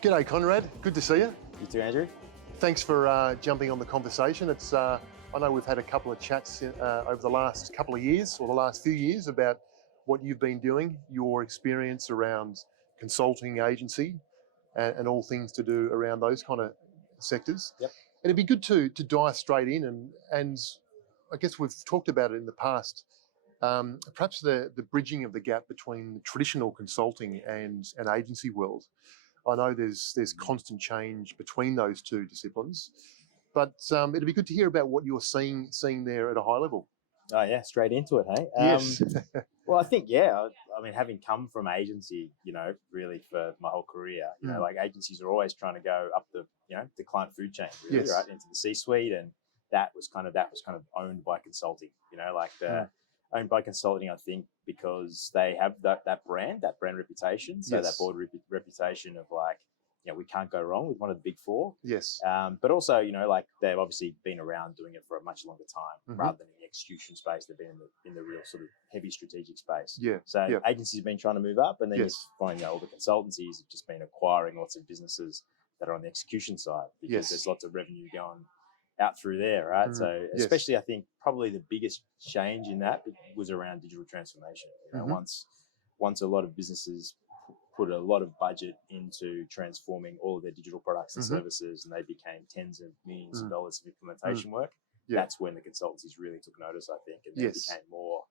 G'day, Konrad. Good to see you. You too, Andrew? Thanks for jumping on the conversation. I know we've had a couple of chats over the last couple of years or the last few years about what you've been doing, your experience around consulting agency and all things to do around those kind of sectors. Yep. It'd be good to dive straight in and I guess we've talked about it in the past. Perhaps the bridging of the gap between the traditional consulting and an agency world. I know there's constant change between those two disciplines, but it'd be good to hear about what you're seeing there at a high level. Oh yeah, straight into it, hey? Yes. Well, I think, I mean, having come from agency, really for my whole career, like agencies are always trying to go up the client food chain, really, Yes. right, into the C-suite, and that was kind of owned by consulting, owned by consulting, I think, because they have that brand reputation. So that broad reputation of we can't go wrong with one of the big four. Yes. But also, they've obviously been around doing it for a much longer time rather than in the execution space. They've been in the real sort of heavy strategic space. Yeah. So agencies have been trying to move up, and then you find all the consultancies have just been acquiring lots of businesses that are on the execution side because there's lots of revenue going out through there, right? So especially, I think probably the biggest change in that was around digital transformation. Once a lot of businesses put a lot of budget into transforming all of their digital products and services, and they became tens of millions of dollars of implementation work. That's when the consultancies really took notice, I think, and they became more,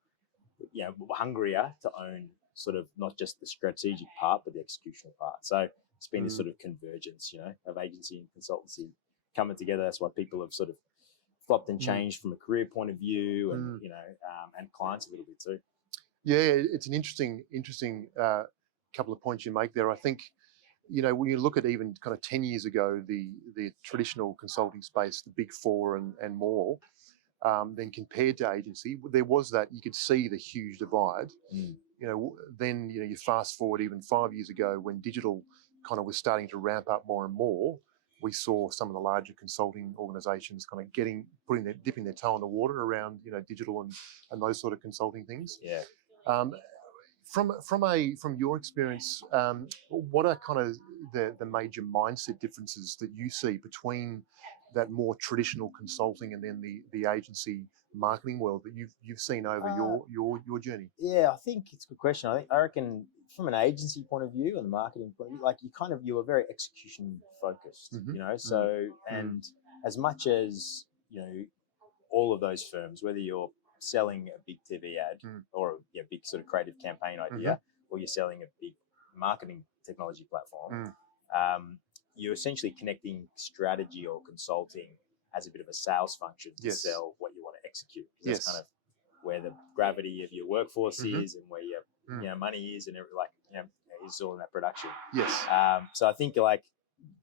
hungrier to own sort of not just the strategic part, but the executional part. So it's been this sort of convergence, of agency and consultancy coming together. That's why people have sort of flopped and changed from a career point of view, and and clients a little bit too. Yeah, it's an interesting couple of points you make there. I think, when you look at even kind of 10 years ago, the traditional consulting space, the big four and more, then compared to agency, there was that you could see the huge divide. Then you fast forward even 5 years ago when digital kind of was starting to ramp up more and more. We saw some of the larger consulting organisations kind of dipping their toe in the water around digital and those sort of consulting things. Yeah. From your experience, what are kind of the major mindset differences that you see between that more traditional consulting and then the agency marketing world that you've seen over your journey? Yeah, I think it's a good question. I reckon from an agency point of view and the marketing point of view, you are very execution focused, So and as much as all of those firms, whether you're selling a big TV ad or a big sort of creative campaign idea, or you're selling a big marketing technology platform, you're essentially connecting strategy or consulting as a bit of a sales function to sell what you want to execute. That's kind of where the gravity of your workforce is, and where your money is, and is all in that production. Yes. So I think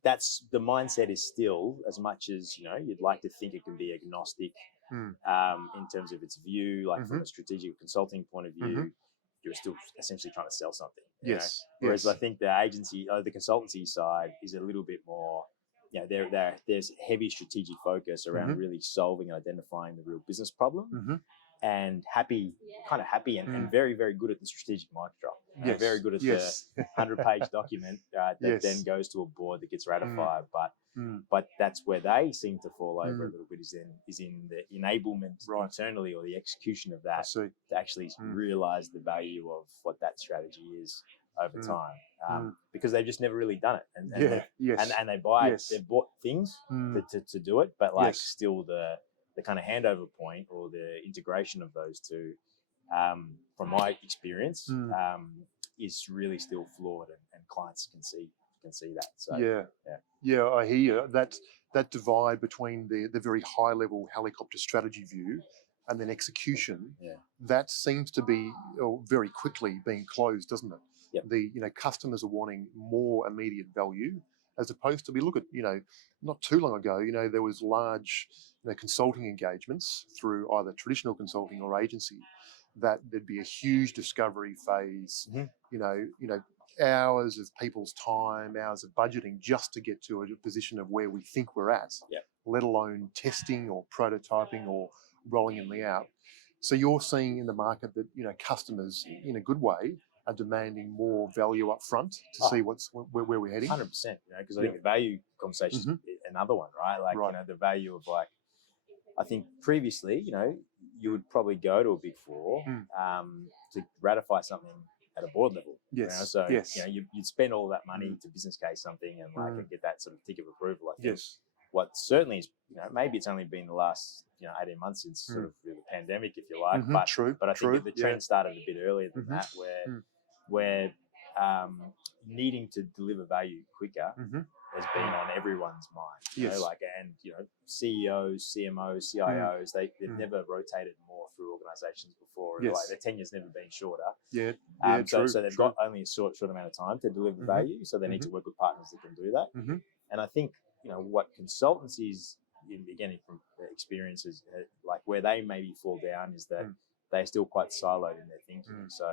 that's the mindset is still, as much as you'd like to think it can be agnostic in terms of its view, from a strategic consulting point of view, you're still essentially trying to sell something. Whereas I think the agency, the consultancy side is a little bit more, there's heavy strategic focus around really solving and identifying the real business problem, and happy and very, very good at the strategic mic drop. Very good at the 100-page document that then goes to a board that gets ratified. But that's where they seem to fall over a little bit, is in the enablement internally, or the execution of that, to actually realize the value of what that strategy is over time, because they've just never really done it, and they they've bought things to do it, but still the kind of handover point or the integration of those two, from my experience, is really still flawed, and clients can see that. So I hear you. That divide between the very high level helicopter strategy view and then execution, that seems to be very quickly being closed, doesn't it? The customers are wanting more immediate value, as opposed to, we look at not too long ago, there was large consulting engagements through either traditional consulting or agency, that there'd be a huge discovery phase, hours of people's time, hours of budgeting just to get to a position of where we think we're at, let alone testing or prototyping or rolling in the out. So you're seeing in the market that customers, in a good way, are demanding more value up front to see where we're heading. 100%, because I think the value conversation is another one, right? Like, the value of like, I think previously, you would probably go to a big four to ratify something at a board level. Yes. So you'd spend all that money to business case something and get that sort of tick of approval. I think what certainly is, maybe it's only been the last 18 months since sort of the pandemic, if you like. But I think the trend started a bit earlier than that, where needing to deliver value quicker has been on everyone's mind. And CEOs, CMOs, CIOs, they've never rotated more through organizations before. Like their tenure's never been shorter. So they've got only a short amount of time to deliver value. So they need to work with partners that can do that. And I think, what consultancies, again, from experiences, like where they maybe fall down is that they're still quite siloed in their thinking. So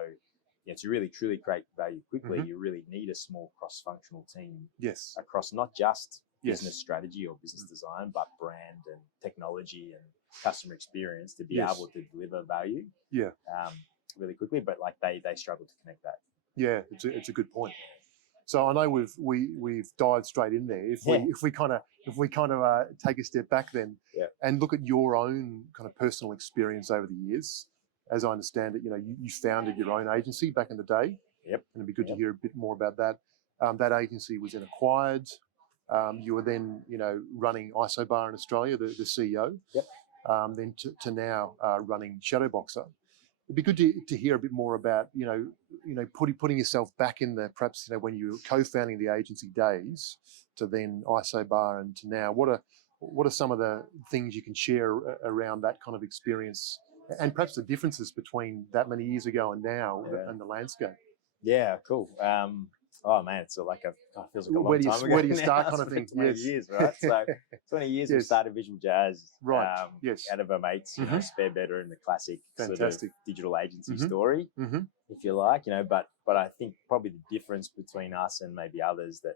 to really truly create value quickly, you really need a small cross-functional team across not just business strategy or business design, but brand and technology and customer experience to be able to deliver value really quickly. But like they struggle to connect that. Yeah, it's a good point. So I know we've dived straight in there. If we kind of take a step back then and look at your own kind of personal experience over the years. As I understand it, you founded your own agency back in the day. Yep. And it'd be good to hear a bit more about that. That agency was then acquired. You were then, running Isobar in Australia, the CEO. Yep. Then to now running Shadowboxer. It'd be good to hear a bit more about, putting yourself back in the perhaps, when you were co-founding the agency days to then Isobar and to now. What are some of the things you can share around that kind of experience? And perhaps the differences between that many years ago and now and the landscape. Yeah, cool. Oh man, it's like feels like a long time ago. Where do you start, kind of thing? 20 years, right? So 20 years we started Visual Jazz. Right. Out of our mates, spare bedroom, the classic sort of digital agency story, if you like, But I think probably the difference between us and maybe others that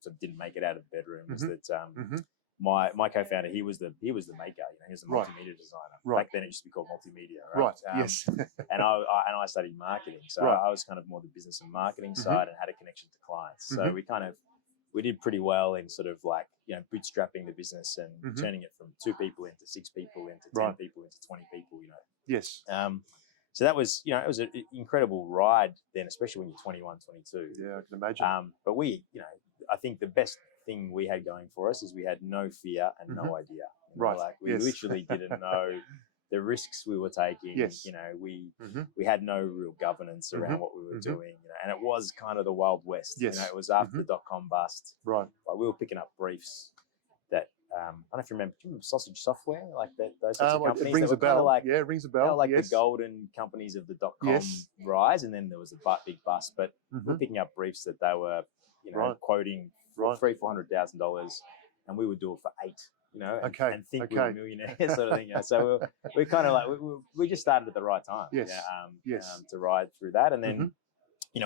sort of didn't make it out of the bedroom was that. My co-founder, he was the maker. He was the multimedia designer. Right. Back then, it used to be called multimedia. Right. Yes. and I studied marketing, so I was kind of more the business and marketing side and had a connection to clients. So we did pretty well in sort of like bootstrapping the business and turning it from 2 people into 6 people into 10 people into 20 people. Yes. So that was it was an incredible ride then, especially when you're 21, 22. Yeah, I can imagine. But we I think the best thing we had going for us is we had no fear and no idea. Right. Like we literally didn't know the risks we were taking. Yes. We had no real governance around what we were doing. And it was kind of the Wild West. Yes. It was after the .com bust. Right. Like we were picking up briefs that I don't know if you remember Sausage Software, like those sorts of companies. It rings a bell. It rings a bell. Like the golden companies of the .com rise, and then there was a big bust. But we're picking up briefs that they were, quoting $300,000-$400,000, and we would do it for 8, and think we were millionaires, sort of thing. So we're kind of like we just started at the right time, to ride through that, and then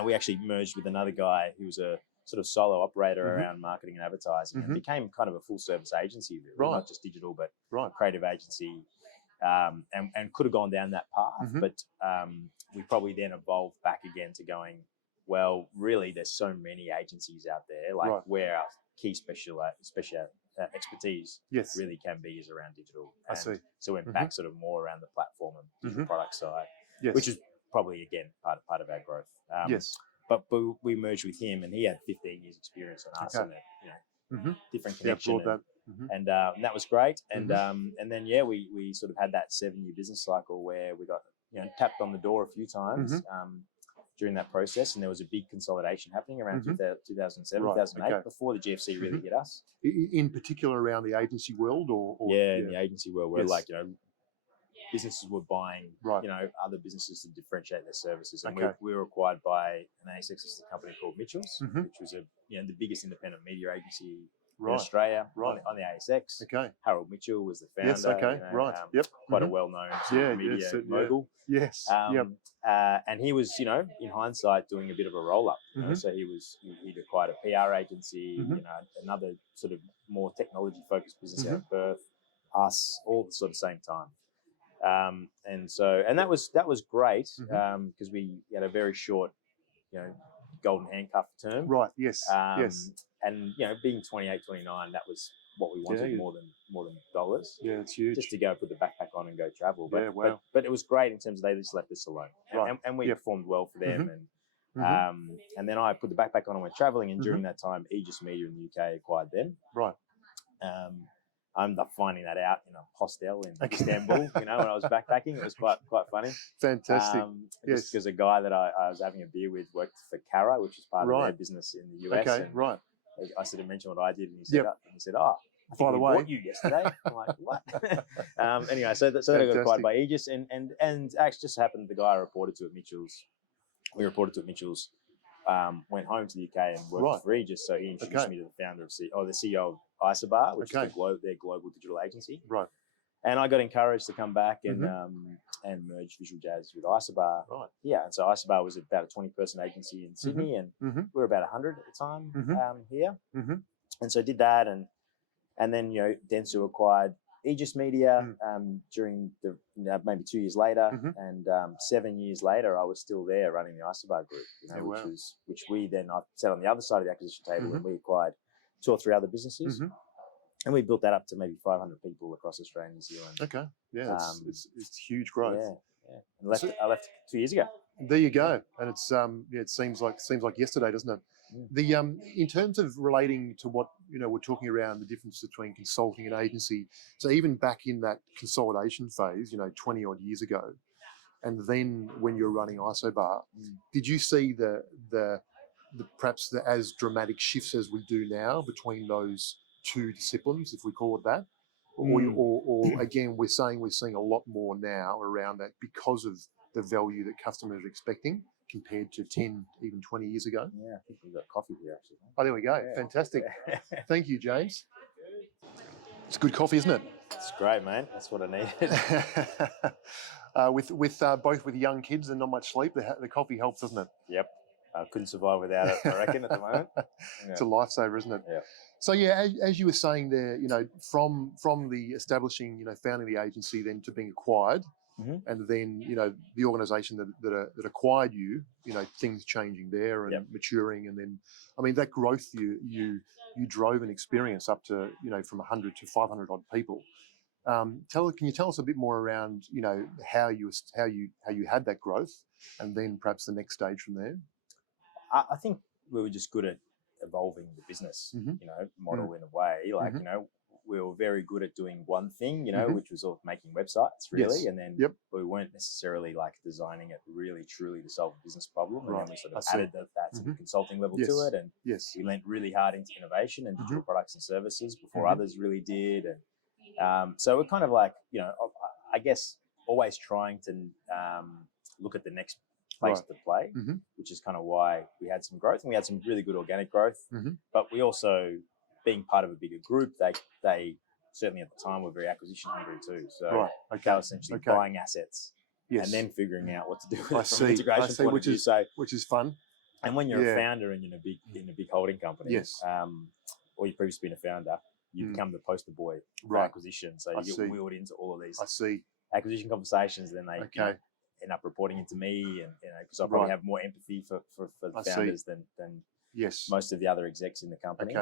we actually merged with another guy who was a sort of solo operator around marketing and advertising, and became kind of a full service agency, really, not just digital but creative agency, and could have gone down that path, but we probably then evolved back again to going, well, really, there's so many agencies out there, like where our key expertise really can be is around digital. I see. So we're back sort of more around the platform and digital product side, which is probably, again, part of our growth. But we merged with him, and he had 15 years experience on us, and different connection. And that was great. And then, we sort of had that 7-year business cycle where we got, tapped on the door a few times. During that process, and there was a big consolidation happening around 2007, 2008, before the GFC really hit us. In particular, around the agency world, in the agency world, where businesses were buying, other businesses to differentiate their services, and we were acquired by an ASX-listed company called Mitchell's, which was the biggest independent media agency in Australia, on the ASX. Harold Mitchell was the founder. Quite a well-known media mogul. And he was, in hindsight, doing a bit of a roll-up. So he'd acquired a PR agency, another sort of more technology-focused business out of Perth, us, all at the sort of same time. And that was great because we had a very short, golden handcuff term. Right. Yes. And being 28, 29, that was what we wanted more than dollars. Yeah, it's huge. Just to go put the backpack on and go travel. But, yeah, wow. but it was great in terms of they just left us alone, and we performed well for them. And then I put the backpack on and went traveling. And during that time, Aegis Media in the UK acquired them. Right. I ended up finding that out in a hostel in Istanbul. When I was backpacking, it was quite funny. Fantastic. Just because a guy that I was having a beer with worked for Cara, which is part of their business in the US. Okay, right. I sort of mentioned what I did, and he said, "Oh, I think we bought you yesterday." I'm like, "What?" Anyway, so that I got acquired by Aegis, and actually just happened the guy I reported to at Mitchell's. We reported to at Mitchell's. Went home to the UK and worked for Aegis, so he introduced me to the founder the CEO of Isobar, which is their global digital agency. Right. And I got encouraged to come back and merge Visual Jazz with Isobar. Right. Yeah, and so Isobar was about a 20-person agency in Sydney, and we were about 100 at the time here. And so I did that, and then Dentsu acquired Aegis Media during the maybe 2 years later, and 7 years later, I was still there running the Isobar group, which we then I sat on the other side of the acquisition table, and we acquired 2 or 3 other businesses, and we built that up to maybe 500 people across Australia and New Zealand. Okay, yeah, it's huge growth. Yeah. And I left 2 years ago. There you go, and it's it seems like yesterday, doesn't it? The in terms of relating to what we're talking around the difference between consulting and agency. So even back in that consolidation phase, 20 odd years ago, and then when you're running Isobar, did you see the perhaps the as dramatic shifts as we do now between those two disciplines, if we call it that, or again we're seeing a lot more now around that because of the value that customers are expecting compared to 10, even 20 years ago? Yeah, I think we've got coffee here, actually. Oh, there we go. Yeah. Fantastic. Thank you, James. It's good coffee, isn't it? It's great, mate. That's what I needed. With both with young kids and not much sleep, the coffee helps, doesn't it? Yep. I couldn't survive without it, I reckon, at the moment. Yeah. It's a lifesaver, isn't it? Yeah. So as you were saying there, from the establishing, founding the agency, then to being acquired, and then the organisation that acquired you, things changing there and maturing, and then that growth you drove and experienced up to from 100 to 500 odd people. Can you tell us a bit more around how you had that growth, and then perhaps the next stage from there? I think we were just good at evolving the business, model in a way. Like we were very good at doing one thing, which was making websites, really. And then we weren't necessarily like designing it really, truly to solve a business problem. And then we sort of added that sort of consulting level to it. And we leant really hard into innovation and digital products and services before others really did. And so we're kind of like, I guess always trying to look at the next place to play, which is kind of why we had some growth, and we had some really good organic growth. But we also, being part of a bigger group, they certainly at the time were very acquisition hungry too. So they were essentially buying assets and then figuring out what to do with it from an integration point of view. Which is fun. And when you're a founder and in a big holding company, or you've previously been a founder, you become the poster boy for acquisition. So you get wheeled into all of these acquisition conversations, and then they end up reporting into me, and because I probably have more empathy for the founders than most of the other execs in the company.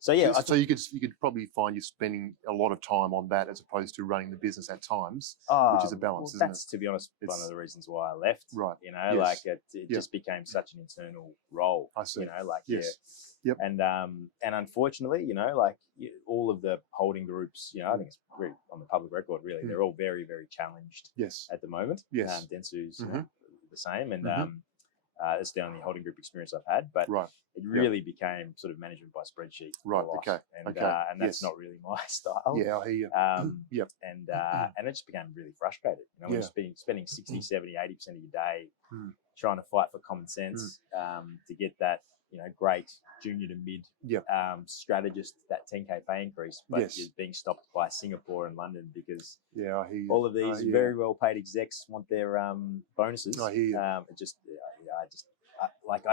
So you could probably find you spending a lot of time on that as opposed to running the business at times, which is a balance, isn't it? That's, to be honest, one of the reasons why I left. Right. Like it just became such an internal role. I see. And unfortunately, like all of the holding groups, I think it's pretty on the public record, really, they're all very, very challenged at the moment. Dentsu's the same, and that's the only holding group experience I've had, but it really became sort of management by spreadsheet. Right. And that's not really my style. Yeah, I hear you. And it just became really frustrated. When you're spending 60, 70, 80% of your day trying to fight for common sense to get that, great junior to mid strategist, that 10K pay increase, but you're being stopped by Singapore and London because I hear you. All of these very well paid execs want their bonuses. I hear you. I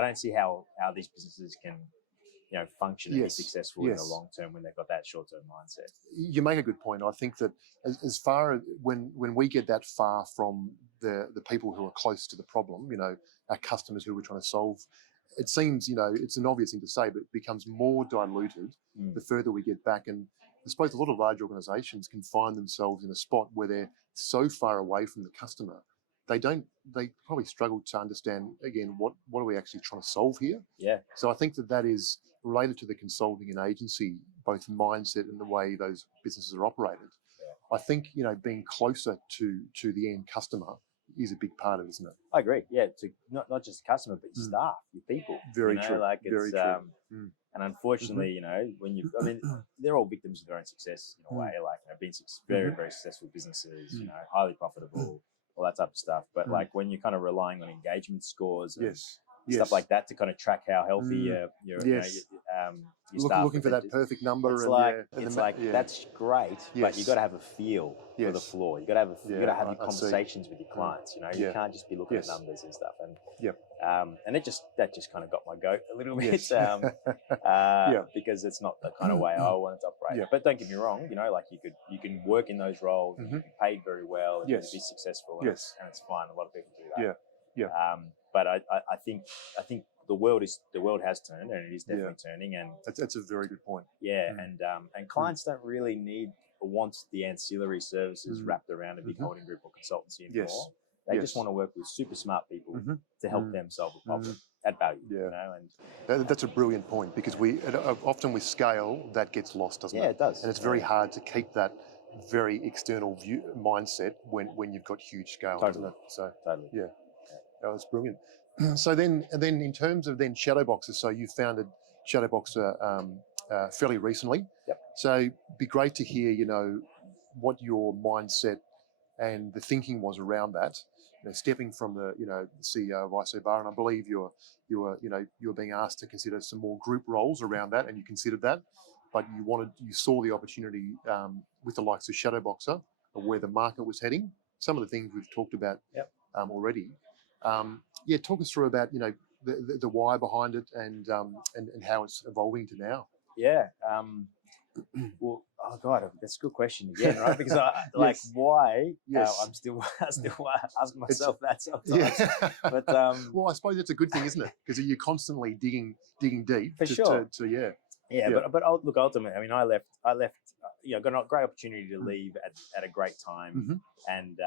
don't see how these businesses can function and be Yes, successful in the yes. long term when they've got that short term mindset. You make a good point. I think that as far as when we get that far from the people who are close to the problem, our customers who we're trying to solve, it seems, it's an obvious thing to say, but it becomes more diluted the further we get back. And I suppose a lot of large organisations can find themselves in a spot where they're so far away from the customer, they probably struggle to understand, again, what are we actually trying to solve here? Yeah. So I think that is related to the consulting and agency, both mindset and the way those businesses are operated. Yeah. I think, being closer to the end customer is a big part of it, isn't it? I agree. Yeah, to not just the customer, but your staff, your people. Very true. Very true. And unfortunately, when they're all victims of their own success in a way. Like, being very, very successful businesses, highly profitable, all that type of stuff. But like when you're kind of relying on engagement scores and stuff like that to kind of track how healthy your staff, looking for that perfect number. It's like that's great, but you got to have a feel for the floor. You got to have your conversations with your clients. You can't just be looking at numbers and stuff. And and that just kind of got my goat a little bit because it's not the kind of way I wanted to operate. Yeah. But don't get me wrong, like you can work in those roles, and you can be paid very well, and you can be successful, and it's fine. A lot of people do that. But I think the world has turned, and it is definitely turning, and that's a very good point. And clients don't really want the ancillary services wrapped around a big holding group or consultancy anymore. They just want to work with super smart people to help them solve a problem, add value. And that's a brilliant point, because often with scale that gets lost, doesn't it? Yeah, it does. And it's very hard to keep that very external view mindset when you've got huge scale, doesn't it? So that's brilliant. So then in terms of Shadowboxer, so you founded Shadowboxer fairly recently. Yep. So it'd be great to hear, what your mindset and the thinking was around that. Stepping from the CEO of ISO Bar, and I believe you were being asked to consider some more group roles around that, and you considered that, but you saw the opportunity with the likes of Shadowboxer, of where the market was heading. Some of the things we've talked about already. Talk us through about the why behind it and how it's evolving to now. Well, oh God, that's a good question again, right? Because why? I'm still asking myself that sometimes. But well, I suppose it's a good thing, isn't it? Because you're constantly digging deep. For sure. But look, ultimately, I left. Got a great opportunity to leave at a great time, and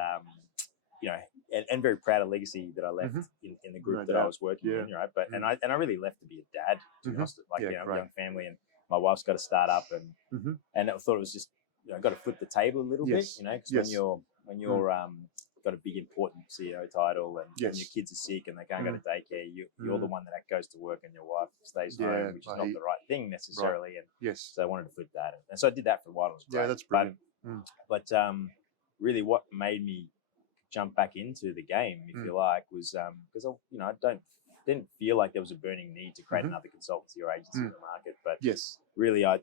and very proud of the legacy that I left in the group that I was working in, right? But and I really left to be a dad, to be honest. A young family, and my wife's got a startup, and I thought it was just got to flip the table a little bit, because when you're got a big important CEO title and your kids are sick and they can't go to daycare, you're the one that goes to work and your wife stays home, which is not the right thing necessarily. And so I wanted to flip that, and so I did that for a while. It was great. Yeah, that's brilliant. But really, what made me jump back into the game, if you like, was because I didn't feel like there was a burning need to create another consultancy or agency in the market. But really, I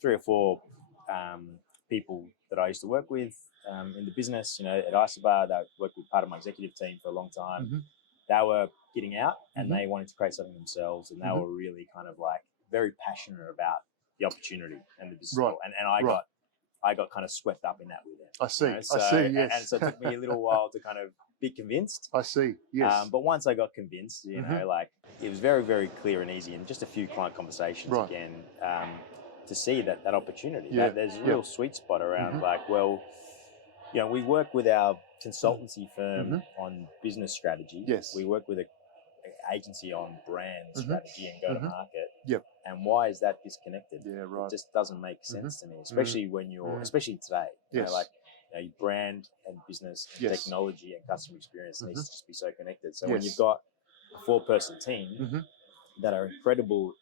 3 or 4 people that I used to work with in the business, at Isobar, that worked with part of my executive team for a long time. They were getting out and they wanted to create something themselves, and they were really kind of like very passionate about the opportunity and the business model. And I got kind of swept up in that with them. I see. Yes. And so it took me a little while to kind of be convinced. I see. Yes. But once I got convinced, it was very, very clear and easy, and just a few client conversations again, to see that opportunity. That there's a real sweet spot around we work with our consultancy firm on business strategy. Yes. We work with an agency on brand strategy and go to market. Yep. And why is that disconnected? Yeah, right. It just doesn't make sense to me, especially when especially today. Your brand and business and technology and customer experience needs to just be so connected. So when you've got a 4-person team that are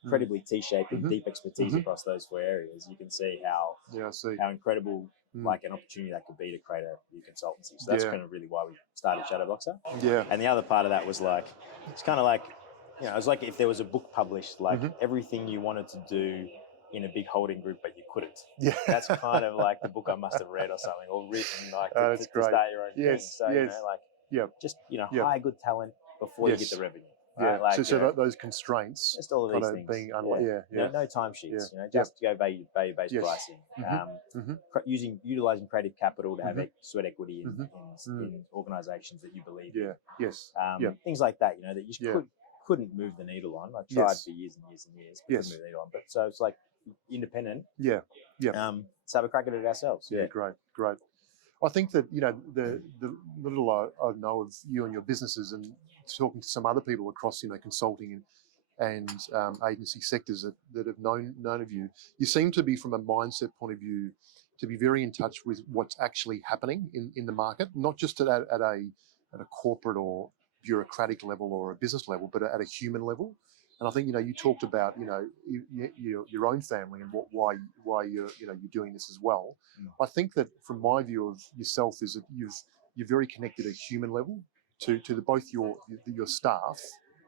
incredibly T-shaped and deep expertise across those 4 areas, you can see how incredible like an opportunity that could be to create a new consultancy. So that's kind of really why we started Shadowboxer. Yeah. And the other part of that was it's kind of like, it was like if there was a book published, everything you wanted to do in a big holding group, but you couldn't. Yeah. That's kind of like the book I must have read or something, or written to start your own thing. So, just, hire good talent before you get the revenue. right? Yeah. So those constraints, just all of kind these of things. being No timesheets. Yeah. Just go value-based Yes. pricing. Mm-hmm. Utilizing creative capital to have Mhm. sweat equity in, Mm-hmm. in organizations that you believe in. Yes. Things like that, that you just couldn't move the needle on. I tried for years and years and years, but couldn't move the needle on. But so it's like independent. Yeah. Let's have a crack at it ourselves. Yeah. Great. I think that the little I know of you and your businesses, and talking to some other people across consulting and agency sectors that have known of you, you seem to be, from a mindset point of view, to be very in touch with what's actually happening in the market, not just at a corporate or bureaucratic level or a business level, but at a human level. And I think you talked about your own family and why you're doing this as well. I think that from my view of yourself is that you're very connected at a human level to both your staff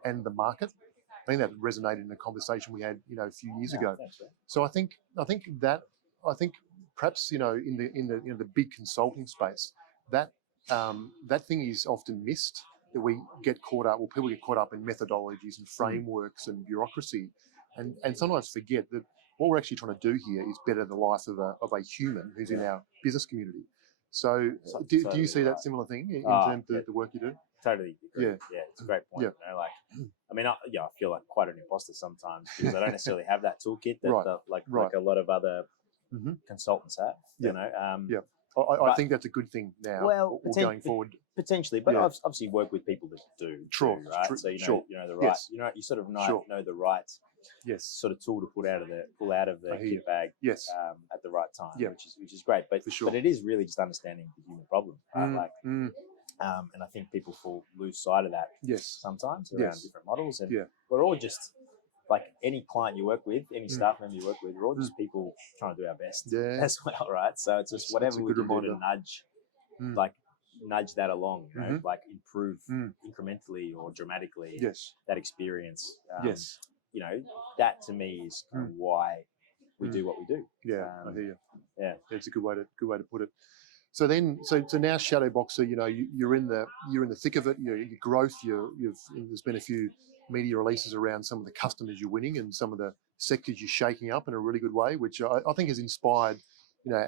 and the market. I think that resonated in a conversation we had a few years ago. So I think perhaps in the big consulting space, that thing is often missed. That we get caught up, people get caught up in methodologies and frameworks and bureaucracy, and sometimes forget that what we're actually trying to do here is better the life of a human who's in our business community. So do you see that similar thing in terms of the work you do? Totally agree. Yeah, it's a great point. I mean, I feel like quite an imposter sometimes because I don't necessarily have that toolkit that like a lot of other consultants have. I think that's a good thing now. Well, going forward, potentially, but I've obviously worked with people that do. Right? So you know the right. You sort of know the right. Sort of tool to pull out of the kit bag. At the right time. Which is great. But but it is really just understanding the human problem. Right? And I think people lose sight of that. Sometimes around different models, and we're all just. Like any client you work with, any staff member you work with, we're all just people trying to do our best as well, right? So it's just whatever we can do to nudge that along, like improve incrementally or dramatically that experience. That to me is kind of why we do what we do. I hear you. It's a good way to put it. So now Shadowboxer, you're in the thick of it. Your growth. There's been a few media releases around some of the customers you're winning and some of the sectors you're shaking up in a really good way, which I think has inspired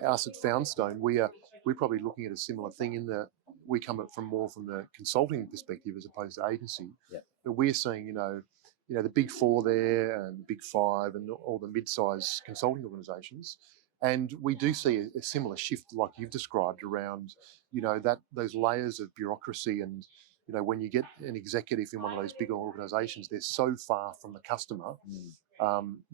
us at Foundstone. We're probably looking at a similar thing in that we come from the consulting perspective as opposed to agency. But we're seeing the big four there and the big five and all the mid-sized consulting organisations. And we do see a similar shift, like you've described, around those layers of bureaucracy. And when you get an executive in one of those bigger organisations, they're so far from the customer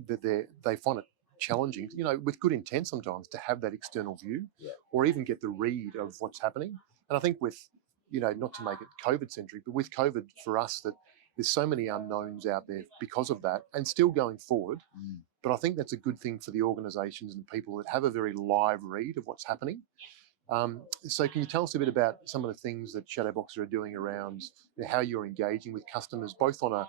that they find it challenging, with good intent sometimes, to have that external view or even get the read of what's happening. And I think with not to make it COVID centric, but with COVID for us, that there's so many unknowns out there because of that, and still going forward. But I think that's a good thing for the organisations and people that have a very live read of what's happening. So can you tell us a bit about some of the things that Shadowboxer are doing around how you're engaging with customers, both on a,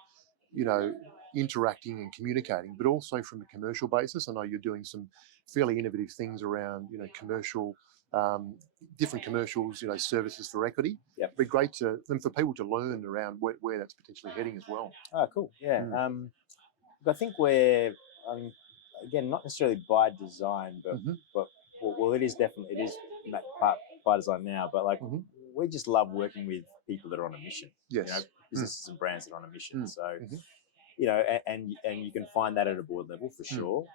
interacting and communicating, but also from a commercial basis? I know you're doing some fairly innovative things around, commercial, different commercials, services for equity. It'd be great for people to learn around where that's potentially heading as well. Oh, cool. Yeah. I think again, not necessarily by design, but it is definitely by design now. But we just love working with people that are on a mission. Businesses and brands that are on a mission. So and you can find that at a board level for sure.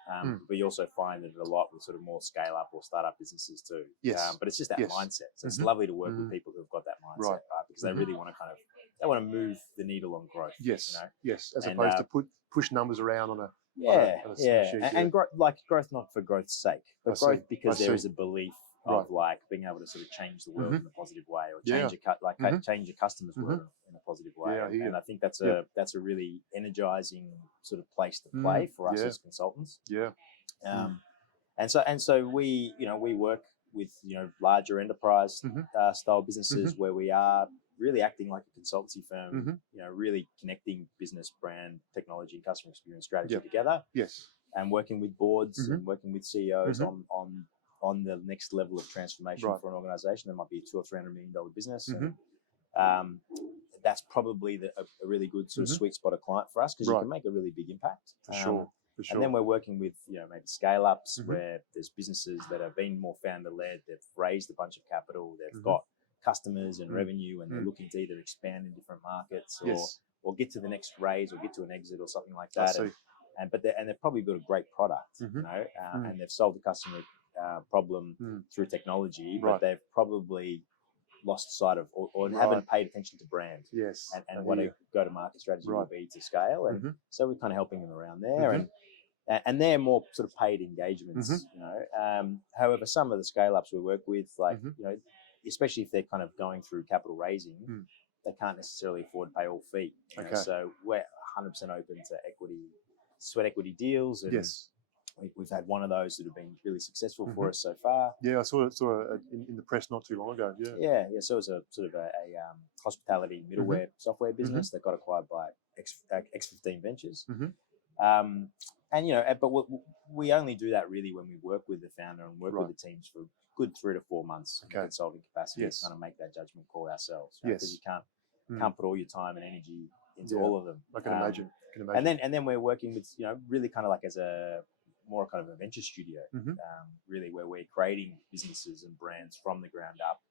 But you also find it a lot with sort of more scale up or startup businesses too. But it's just that mindset. So it's lovely to work with people who've got that mindset, right? Because they really want to they want to move the needle on growth. As opposed to push numbers around on a and growth not for growth's sake, but growth because there is a belief of being able to sort of change the world in a positive way, or change change your customers' world in a positive way. And I think that's a really energizing sort of place to play for us as consultants. And so we work with larger enterprise style businesses where we are really acting like a consultancy firm, really connecting business, brand, technology, and customer experience strategy together. And working with boards and working with CEOs on the next level of transformation for an organization. That might be a $200 or $300 million business. And that's probably a really good sort of sweet spot of client for us, because you can make a really big impact. For sure. And then we're working with, maybe scale ups where there's businesses that have been more founder led. They've raised a bunch of capital. They've got customers and revenue, and they're looking to either expand in different markets or get to the next raise or get to an exit or something like that. But they've probably built a great product, and they've solved the customer problem through technology, but they've probably lost sight of or haven't paid attention to brand. And what a go-to-market strategy will be to scale. And so we're kind of helping them around there. And they're more sort of paid engagements, however, some of the scale-ups we work with, like, especially if they're kind of going through capital raising, they can't necessarily afford to pay all fee. So we're 100% open to sweat equity deals. And we've had one of those that have been really successful for us so far. Yeah, I saw it in the press not too long ago. Yeah. So it was a sort of a hospitality middleware software business that got acquired by X15 Ventures. But we only do that really when we work with the founder and work with the teams for a good 3 to 4 months in consulting capacity to kind of make that judgment call ourselves. Because you can't put all your time and energy into all of them. I can imagine. And then we're working with really kind of like as a more kind of a venture studio, really, where we're creating businesses and brands from the ground up,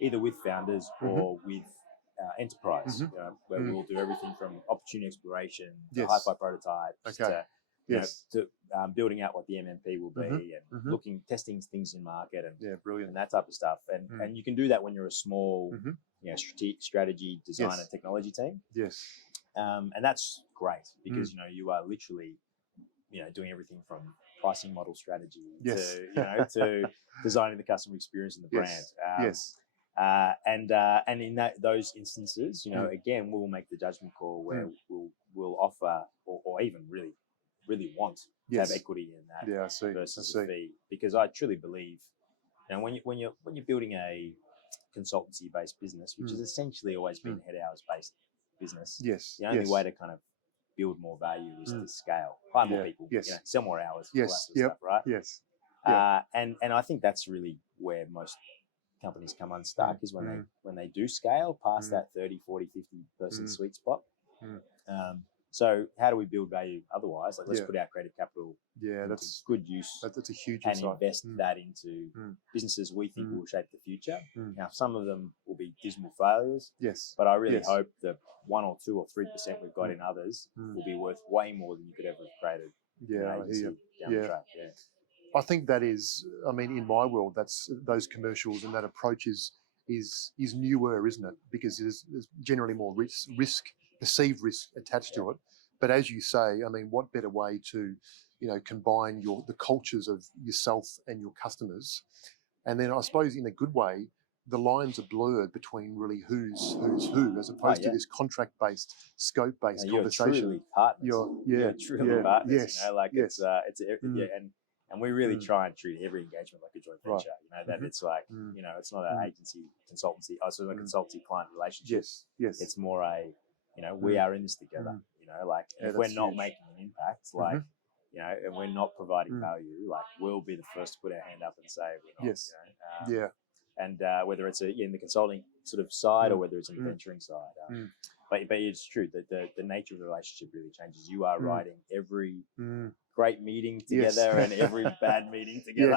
either with founders or with enterprise, where we'll do everything from opportunity exploration to hi-fi prototypes to building out what the MMP will be and testing things in market and that type of stuff. And you can do that when you're a small, strategy, design and technology team. And that's great because, you are literally, doing everything from pricing model strategy to designing the customer experience and the brand. And in those instances, again, we'll make the judgment call where we'll offer or even really want to have equity in that versus a fee, because I truly believe, when you're building a consultancy based business, which has essentially always been head hours based business, the only way to kind of build more value is to scale, hire more people, sell more hours, all that sort of stuff, right? And I think that's really where most companies come unstuck, is when they do scale past that 30, 40, 50 person sweet spot. So how do we build value otherwise? Like, let's put our creative capital that's good use. That's a huge and insight. invest that into businesses we think will shape the future. Now, some of them will be dismal failures. But I really hope that 1 or 2 or 3% we've got in others will be worth way more than you could ever have created. I hear you. Down the track. I think that is, in my world, that's those commercials and that approach is newer, isn't it? Because there's generally more perceived risk attached to it. But as you say, what better way to, combine the cultures of yourself and your customers, and then I suppose in a good way, the lines are blurred between really who's who, as opposed to this contract-based, scope-based conversation. You're truly partners. You're truly partners. And we really try and treat every engagement like a joint venture. That it's like, it's not an agency consultancy. It's a consultancy client relationship. It's more a, we are in this together. If we're not making an impact, and we're not providing value, we'll be the first to put our hand up and say we're not. And whether it's in the consulting sort of side or whether it's in the venturing side. But it's true that the nature of the relationship really changes. You are riding every great meeting together and every bad meeting together.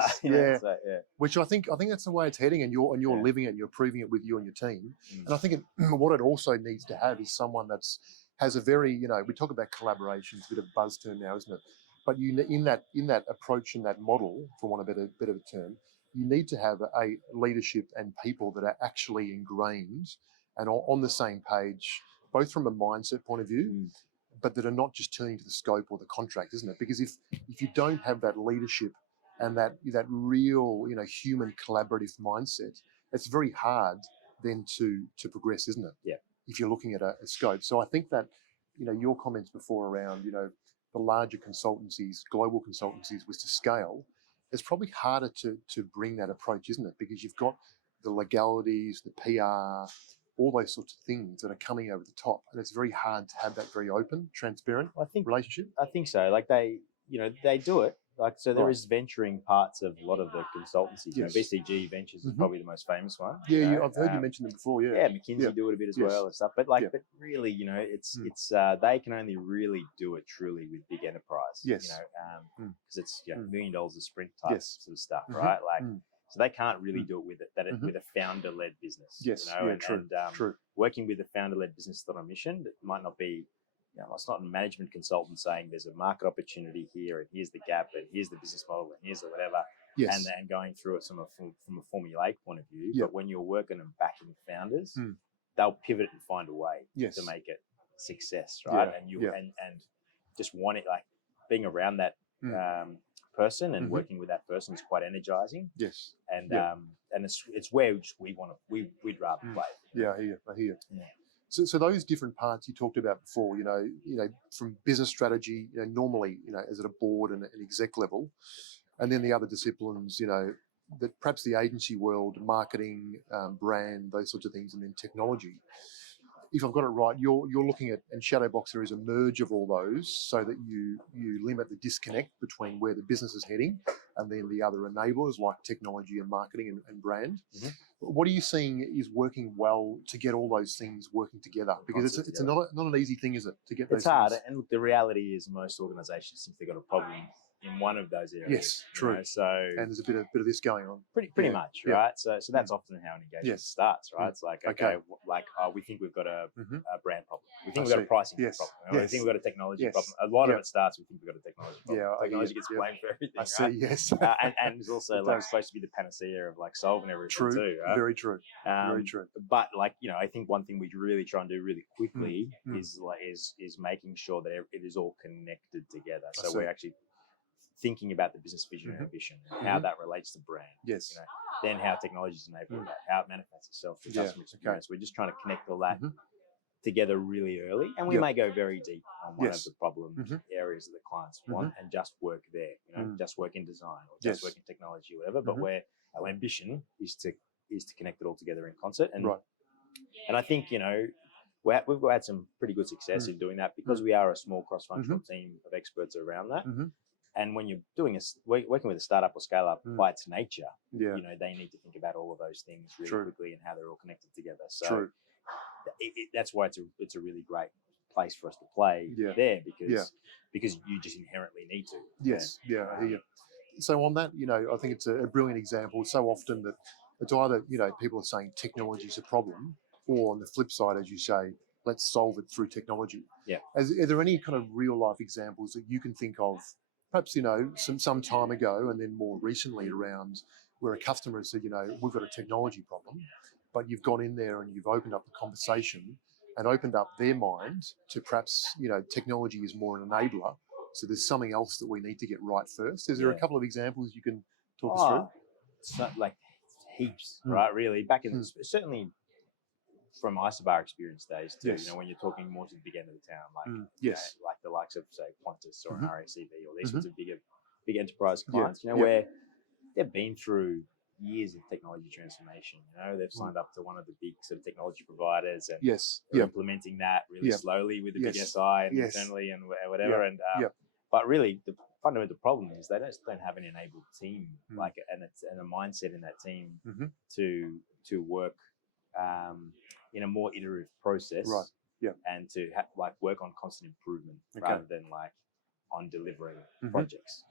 Which I think that's the way it's heading, and you're living it and you're proving it with you and your team. And I think what it also needs to have is someone has a very, we talk about collaboration, it's a bit of a buzz term now, isn't it? But in that approach and that model, for want of a better term, you need to have a leadership and people that are actually ingrained and on the same page, both from a mindset point of view, but that are not just turning to the scope or the contract, isn't it? Because if you don't have that leadership and that real, human collaborative mindset, it's very hard then to progress, isn't it? If you're looking at a scope. So I think that, your comments before around, the larger consultancies, global consultancies, was to scale. It's probably harder to bring that approach, isn't it? Because you've got the legalities, the PR, all those sorts of things that are coming over the top, and it's very hard to have that very open, transparent relationship. I think so. Like they do it, Like, so there is venturing parts of a lot of the consultancies. You know, Yes. BCG Ventures is probably the most famous one. Yeah, I've heard you mention it before. Yeah, McKinsey do it a bit as well and stuff. But like, but really, you know, it's they can only really do it truly with big enterprise. Yes. You know, because it's $1 million a sprint type sort of stuff, right? Like, so they can't really do it with a founder-led business. Yes. You know, True. Working with a founder-led business that's on a mission, that might not be. You know, it's not a management consultant saying there's a market opportunity here and here's the gap and here's the business model and here's the whatever, and going through it from a formulaic point of view. But when you're working and backing founders, they'll pivot and find a way to make it success, right? And you and just want it, like being around that person and working with that person is quite energizing. Yes, and it's where we'd rather play. Yeah, I hear you. Yeah. So those different parts you talked about before, you know, from business strategy, normally, is at a board and an exec level, and then the other disciplines, that perhaps the agency world, marketing, brand, those sorts of things, and then technology. If I've got it right, you're looking at, and Shadowboxer is a merge of all those, so that you limit the disconnect between where the business is heading and then the other enablers like technology and marketing and brand. What are you seeing is working well to get all those things working together? Because it's not an easy thing, is it, to get those things? It's hard, and look, the reality is most organisations, since they've got a problem in one of those areas. Yes, true. And there's a bit of this going on. Pretty much, right? So that's often how an engagement starts, right? It's like, okay, we think we've got a brand problem. We think we've got a pricing problem. We think we've got a technology problem. A lot of it starts, we think we've got a technology problem. Technology gets blamed for everything, right? Yes. And it's also like supposed to be the panacea of like solving everything too, right? Very true. Very true. But like, I think one thing we really try and do really quickly is making sure that it is all connected together. So we're actually thinking about the business vision and ambition, and how that relates to brand. Yes. Then how technology is enabling that, how it manifests itself through customer experience. We're just trying to connect all that together really early, and we may go very deep on one of the problem areas that the clients want and just work there. Just work in design or just work in technology or whatever. But where our ambition is to connect it all together in concert. And and I think we've had some pretty good success in doing that because we are a small cross-functional team of experts around that. And when you're working with a startup or scale up by its nature, they need to think about all of those things really quickly and how they're all connected together. So that's why it's a really great place for us to play there because you just inherently need to. Yes, I hear you. So on that, I think it's a brilliant example. So often that it's either, people are saying technology is a problem, or on the flip side, as you say, let's solve it through technology. Yeah. Are there any kind of real life examples that you can think of, perhaps, some time ago and then more recently around where a customer has said, we've got a technology problem, but you've gone in there and you've opened up the conversation and opened up their mind to perhaps, technology is more an enabler. So there's something else that we need to get right first. Is there a couple of examples you can talk us through? It's not like heaps, right? Really, back in certainly from Isobar experience days too. When you're talking more to the big end of the town, like like the likes of say Qantas or an RACV or these sorts of big enterprise clients, where they've been through years of technology transformation. They've signed up to one of the big sort of technology providers and they're implementing that really slowly with the big SI and internally and whatever. And but really the fundamental problem is they just don't have an enabled team and a mindset in that team to work in a more iterative process, and to work on constant improvement rather than on delivering projects.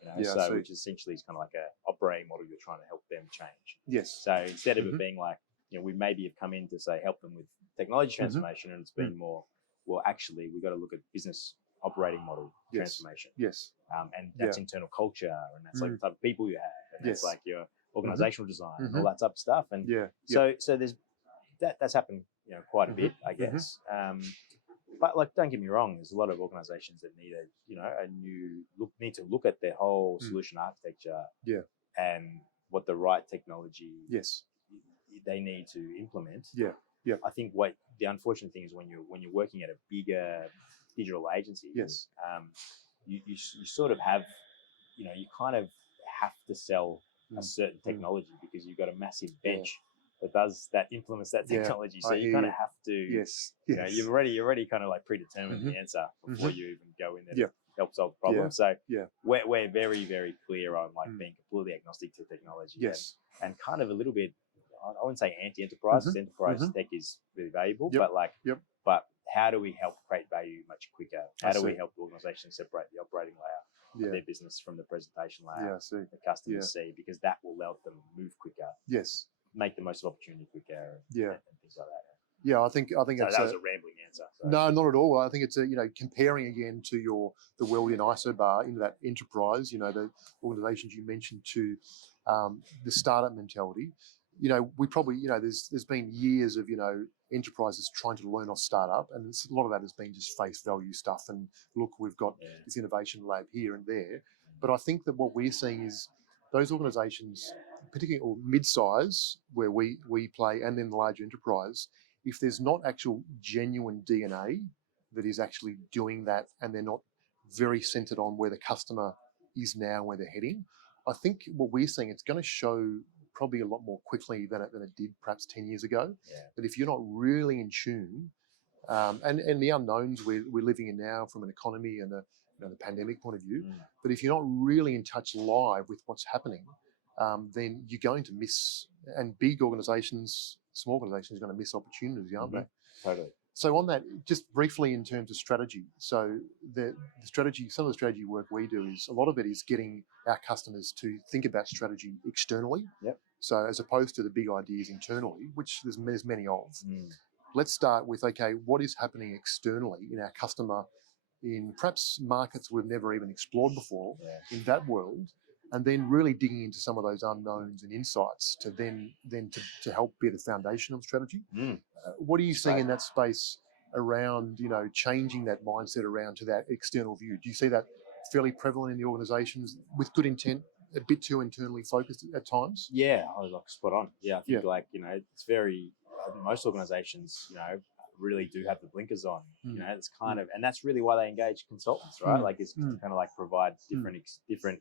Which essentially is kind of like a operating model you're trying to help them change. Yes. So instead of it being like, we maybe have come in to say help them with technology transformation, and it's been more, well, actually we've got to look at business operating model transformation. Yes. And that's internal culture, and that's like the type of people you have, and that's like your organizational design and all that type of stuff. And so there's that's happened quite a bit, I guess. But don't get me wrong, there's a lot of organizations that need need to look at their whole solution architecture and what the right technology they need to implement. I think what the unfortunate thing is when you're working at a bigger digital agency, you sort of have, you kind of have to sell a certain technology because you've got a massive bench that implements that technology. So you kind of have to, you're already kind of predetermined the answer before you even go in there help solve the problem. So Yeah. we're very, very clear on like Mm. being completely agnostic to technology. Yes. And kind of a little bit, I wouldn't say anti-enterprise, because enterprise tech is really valuable, but like, but how do we help create value much quicker? How do we help the organization separate the operating layer of their business from the presentation layer the customers see, because that will help them move quicker. Yes. Make the most of opportunity quicker. And things like that. Yeah, I think so that was a rambling answer. So. No, not at all. I think it's comparing again to the world in Isobar into that enterprise. The organisations you mentioned to the startup mentality. We probably there's been years of enterprises trying to learn off startup, and a lot of that has been just face value stuff. And look, we've got this innovation lab here and there. But I think that what we're seeing is those organisations, particularly or mid-size, where we play, and then the large enterprise. If there's not actual genuine DNA that is actually doing that, and they're not very centered on where the customer is now, where they're heading, I think what we're seeing, it's going to show probably a lot more quickly than it did perhaps 10 years ago. That if you're not really in tune, and the unknowns we're living in now from an economy and the pandemic point of view, but if you're not really in touch live with what's happening, then you're going to miss, and big organisations, small organisations are going to miss opportunities, aren't they? Totally. So on that, just briefly in terms of strategy. So the strategy, some of the strategy work we do is a lot of it is getting our customers to think about strategy externally. So as opposed to the big ideas internally, which there's many of. Let's start with, okay, what is happening externally in our customer, in perhaps markets we've never even explored before, in that world, and then really digging into some of those unknowns and insights to then to help be the foundation of strategy. What are you seeing in that space around, changing that mindset around to that external view? Do you see that fairly prevalent in the organisations with good intent, a bit too internally focused at times? Yeah, I was like spot on. Yeah, I think it's very, most organisations, really do have the blinkers on. It's kind of, and that's really why they engage consultants, right? Like it's to kind of like provide different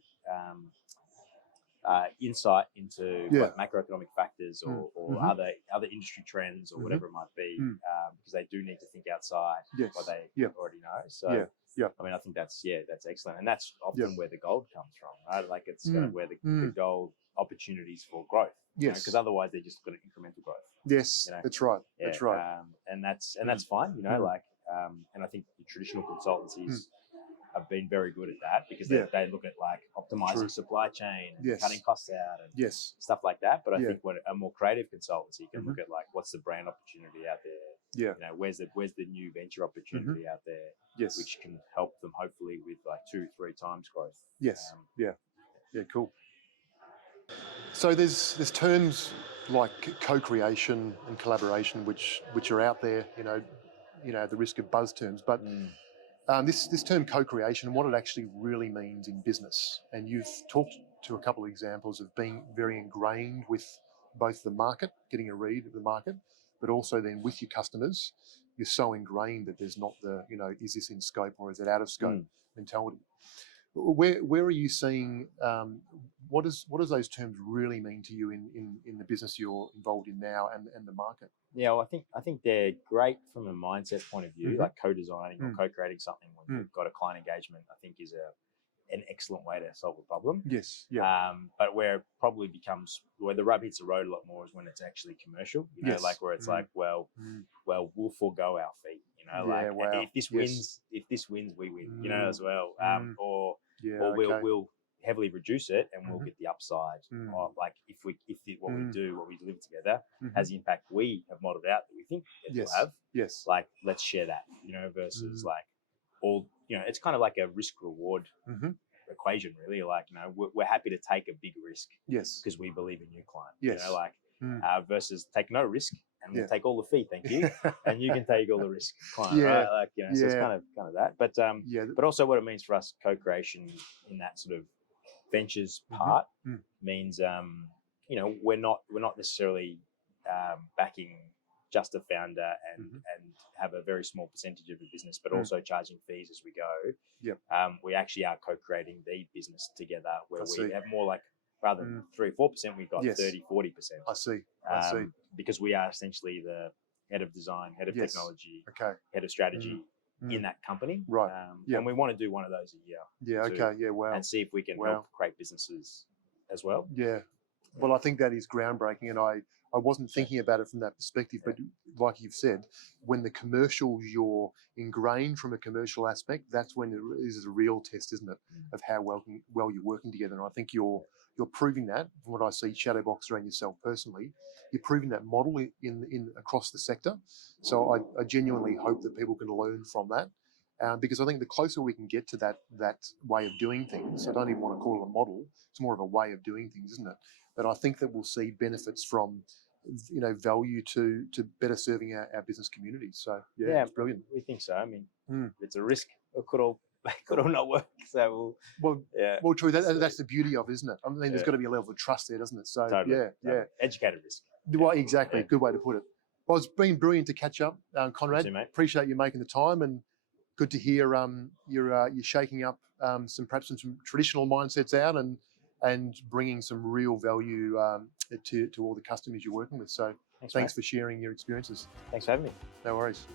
insight into like macroeconomic factors or other industry trends or whatever it might be, because they do need to think outside what they already know. So I mean, I think that's excellent, and that's often where the gold comes from, right? Like it's kind of where the gold opportunities for growth. Because otherwise they're just going to incremental growth. Yes, that's right. That's right. And that's fine. And I think the traditional consultancies have been very good at that, because they look at like optimizing supply chain, and cutting costs out, and stuff like that. But I think when a more creative consultancy can look at like what's the brand opportunity out there, where's the new venture opportunity out there, which can help them hopefully with like 2-3 times growth. Cool. So there's terms like co-creation and collaboration, which are out there, at the risk of buzz terms, but this term co-creation, what it actually really means in business. And you've talked to a couple of examples of being very ingrained with both the market, getting a read of the market, but also then with your customers, you're so ingrained that there's not the, is this in scope or is it out of scope mentality. Where are you seeing, what does those terms really mean to you in the business you're involved in now and the market? Yeah, well, I think they're great from a mindset point of view, like co-designing or co-creating something when you've got a client engagement, I think is an excellent way to solve a problem. Yes. But where it probably becomes, where the rubber hits the road a lot more is when it's actually commercial, like where it's like, well, we'll forego our fee, if this wins, we win, as well. Or we'll heavily reduce it and we'll get the upside. Or like if what we deliver together has the impact we have modeled out that we think it will have. Like let's share that, versus like all, it's kind of like a risk reward equation, really. Like, we're happy to take a big risk because we believe in your client. Versus take no risk and we'll take all the fee, thank you, and you can take all the risk, client, right? Like, so it's kind of that. But also what it means for us, co-creation in that sort of ventures part means we're not necessarily backing just a founder and have a very small percentage of the business, but also charging fees as we go. We actually are co-creating the business together, where we have more like, rather than 3 or 4%, we've got 30-40%. I see. Because we are essentially the head of design, head of technology, head of strategy, in that company. Right. And we want to do one of those a year. Yeah. Okay. Yeah. Wow. And see if we can help great businesses as well. Yeah. Well, I think that is groundbreaking, and I wasn't thinking about it from that perspective, but like you've said, when the commercials, you're ingrained from a commercial aspect, that's when it is a real test, isn't it, of how well you're working together. And I think you're proving that from what I see, Shadowboxer and yourself personally, you're proving that model in across the sector. So I genuinely hope that people can learn from that. Because I think the closer we can get to that way of doing things, I don't even want to call it a model, it's more of a way of doing things, isn't it? But I think that we'll see benefits from, value to better serving our business communities. So yeah, it's brilliant. We think so. I mean, it's a risk. It could all not work. So well, true. That's the beauty of it, isn't it? I mean, there's got to be a level of trust there, doesn't it? So totally. Educated risk. Well, exactly. Good way to put it. Well, it's been brilliant to catch up, Konrad. Appreciate you making the time, and good to hear you're shaking up perhaps some traditional mindsets out and bringing some real value to all the customers you're working with. So thanks for sharing your experiences. Thanks for having me. No worries.